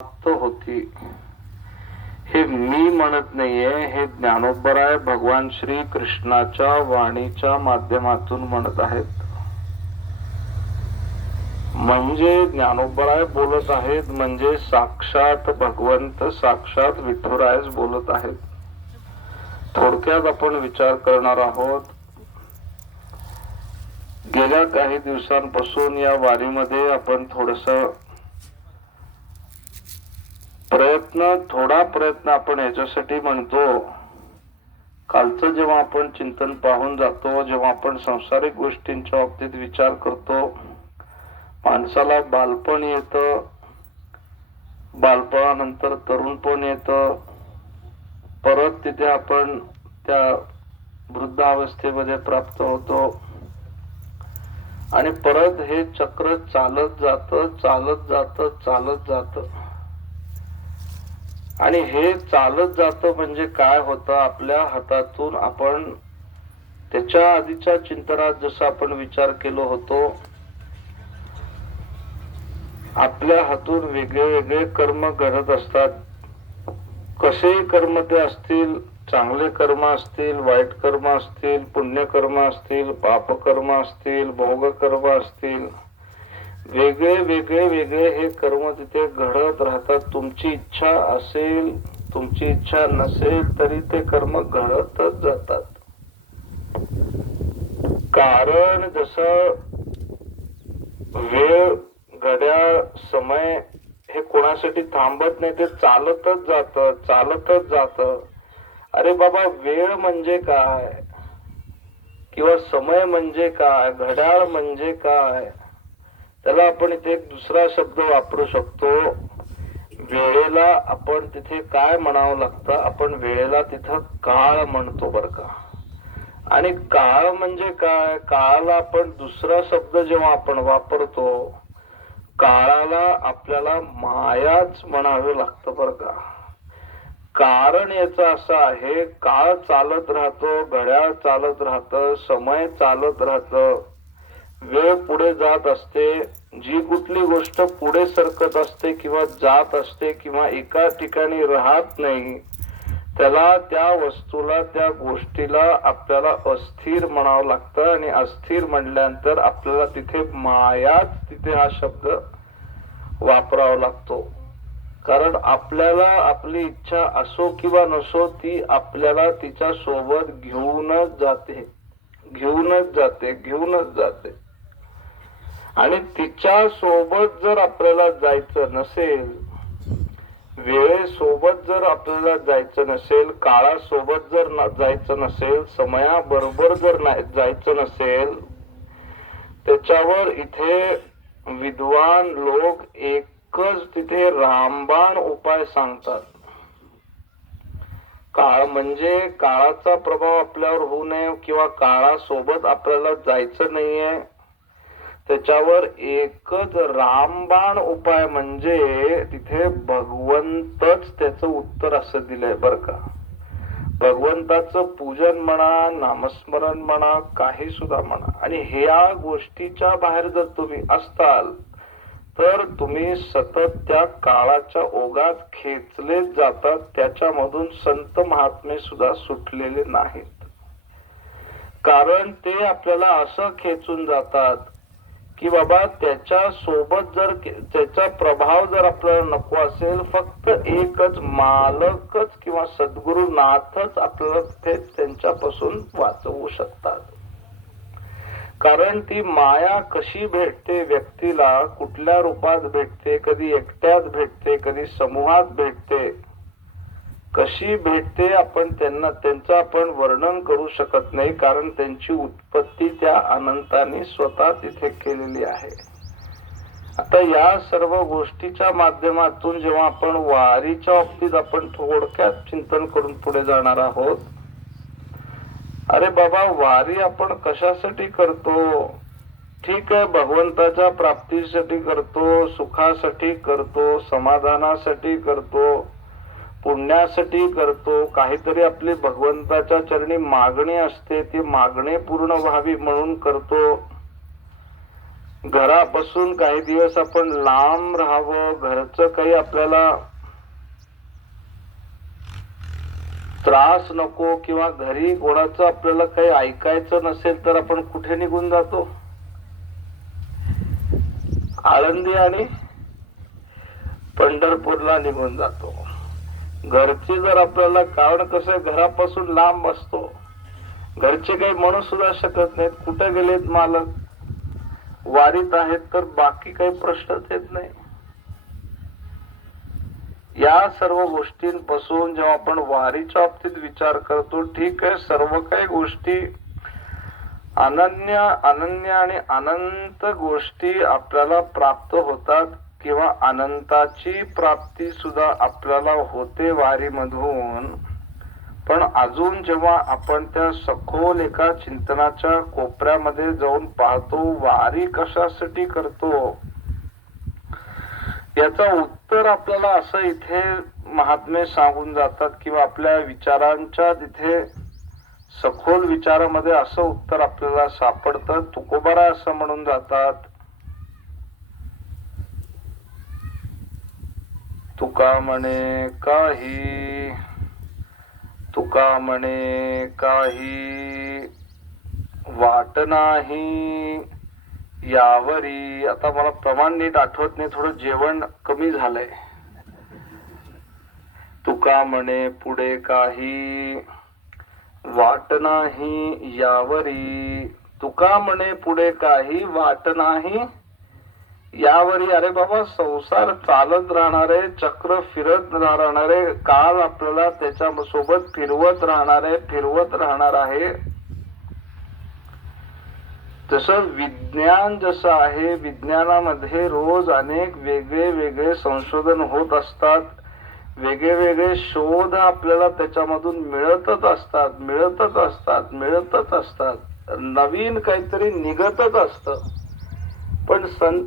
प्राप्त होती. हे मी म्हणत नाहीये हे ज्ञानोबराय भगवान श्री कृष्णाच्या वाणीच्या माध्यमातून म्हणत आहेत. म्हणजे ज्ञानोबराय बोलत आहेत म्हणजे साक्षात भगवंत साक्षात विठुरायच बोलत आहेत. थोडक्यात आपण विचार करणार आहोत. गेल्या काही दिवसांपासून या वारीमध्ये आपण थोडस प्रयत्न थोडा प्रयत्न आपण याच्यासाठी म्हणतो. कालचं जेव्हा आपण चिंतन पाहून जातो जेव्हा आपण संसारिक गोष्टींच्या बाबतीत विचार करतो माणसाला बालपण येत बालपणानंतर तरुणपण येत. परत तिथे आपण त्या वृद्धावस्थेमध्ये प्राप्त होतो. आणि परत हे चक्र चालत जात चालत जात चालत जात. आणि हे चालत जातं म्हणजे काय होतं? आपल्या हातातून आपण त्याच्या आधीच्या चिंतनात जसं आपण विचार केलो होतो आपल्या हातून वेगळे वेगळे कर्म घडत असतात. कसेही कर्म ते असतील चांगले कर्म असतील वाईट कर्म असतील पुण्यकर्म असतील पापकर्म असतील भोगकर्म असतील वेगळे वेगळे वेगळे हे कर्म तिथे घडत राहतात. तुमची इच्छा असेल तुमची इच्छा नसेल तरी ते कर्म घडतच जातात. कारण जस वेळ घड्याळ समय हे कोणासाठी थांबत नाही ते चालतच जात चालतच जात. अरे बाबा वेळ म्हणजे काय? किंवा समय म्हणजे काय? घड्याळ म्हणजे काय? त्याला आपण इथे एक दुसरा शब्द वापरू शकतो. वेळेला आपण तिथे काय म्हणावं लागतं? आपण वेळेला तिथं काळ म्हणतो बर का. आणि काळ म्हणजे काय? काळाला आपण दुसरा शब्द जेव्हा आपण वापरतो काळाला आपल्याला मायाच म्हणावे लागतं बर का. कारण याच असं आहे काळ चालत राहतो घड्याळ चालत राहतं समय चालत राहतं. वेळ पुढे जात असते जी कुठली गोष्ट पुढे सरकत असते किंवा जात असते किंवा एका ठिकाणी राहत नाही त्याला त्या वस्तूला त्या गोष्टीला आपल्याला अस्थिर म्हणावं लागतं आणि अस्थिर म्हणल्यानंतर आपल्याला तिथे मायाच तिथे हा शब्द वापरावा लागतो. कारण आपल्याला आपली इच्छा असो किंवा नसो ती आपल्याला तिच्या सोबत घेऊनच जाते. घेऊनच जाते घेऊनच जाते. आणि तिच्या सोबत जर आपल्याला जायचं नसेल वेळेसोबत जर आपल्याला जायचं नसेल काळासोबत जर जायचं नसेल समयाबरोबर जर नाही जायचं नसेल त्याच्यावर इथे विद्वान लोक एकच तिथे रामबाण उपाय सांगतात. काळ म्हणजे काळाचा प्रभाव आपल्यावर होऊ नये किंवा काळासोबत आपल्याला जायचं नाहीये. त्याच्यावर एकच रामबाण उपाय म्हणजे तिथे भगवंतच त्याच उत्तर असं दिलंय बर का. भगवंताचं पूजन म्हणा नामस्मरण म्हणा काही सुद्धा म्हणा. आणि ह्या गोष्टीच्या बाहेर जर तुम्ही असताल तर तुम्ही सतत त्या काळाच्या ओघात खेचलेच जातात. त्याच्यामधून संत महात्मे सुद्धा सुटलेले नाहीत. कारण ते आपल्याला असं खेचून जातात की बाबा त्याच्या सोबत जर त्याचा प्रभाव जर आपल्याला नको असेल फक्त एकच मालकच किंवा सद्गुरु नाथच आपल्याला ते त्यांच्यापासून वाचवू शकतात. कारण ती माया कशी भेटते व्यक्तीला कुठल्या रूपात भेटते कधी एकट्यात भेटते कधी समूहात भेटते कशी भेटते आपण त्यांना त्यांचं आपण वर्णन करू शकत नाही कारण त्यांची उत्पत्ती त्या अनंताने स्वतः तिथे केलेली आहे. आता या सर्व गोष्टीच्या माध्यमातून जेव्हा आपण वारीच्या बाबतीत आपण थोडक्यात चिंतन करून पुढे जाणार आहोत अरे बाबा वारी आपण कशासाठी करतो? ठीक आहे भगवंताच्या प्राप्तीसाठी करतो सुखासाठी करतो समाधानासाठी करतो पुण्यासाठी करतो काहीतरी आपली भगवंताच्या चरणी मागणी असते ती मागणी पूर्ण व्हावी म्हणून करतो. घरापासून काही दिवस आपण लांब राहावं घरचं काही आपल्याला त्रास नको किंवा घरी कोणाचं आपल्याला काही ऐकायचं नसेल तर आपण कुठे निघून जातो? आळंदी आणि पंढरपूरला निघून जातो. घरचे जर आपल्याला कारण कसं घरापासून लांब असतो. घरचे काही म्हणू सुद्धा शकत नाहीत. कुठे गेलेत मालक? वारीत आहेत तर बाकी काही प्रश्नच येत नाही. या सर्व गोष्टींपासून जेव्हा आपण वारीच्या बाबतीत विचार करतो ठीक आहे सर्व काही गोष्टी अनन्य अनन्य आणि अनंत गोष्टी आपल्याला प्राप्त होतात. किंवा अनंताची प्राप्ती सुद्धा आपल्याला होते वारीमधून. पण अजून जेव्हा आपण त्या सखोल एका चिंतनाच्या कोपऱ्यामध्ये जाऊन पाहतो वारी कशासाठी करतो? याचा उत्तर आपल्याला असं इथे महात्मे सांगून जातात किंवा आपल्या विचारांच्या तिथे सखोल विचारामध्ये असं उत्तर आपल्याला सापडतं. तुकोबारा असं म्हणून जातात तुका म्हणे काही. तुका म्हणे काही. वाट नाही. यावरी. आता मला प्रमाण नीट आठवत नाही थोडं जेवण कमी झालंय. तुका म्हणे पुढे काही. वाट नाही यावरी. तुका म्हणे पुढे काही वाट नाही. यावरी अरे बाबा संसार चालत राहणारे चक्र फिरत राहणारे काल आपल्याला त्याच्या सोबत फिरवत राहणारे फिरवत राहणार आहे. जसं विज्ञान जसं आहे विज्ञानामध्ये रोज अनेक वेगळे वेगळे संशोधन होत असतात. वेगळे वेगळे शोध आपल्याला त्याच्यामधून मिळतच असतात मिळतच असतात मिळतच असतात. नवीन काहीतरी निघतच असत. पण संत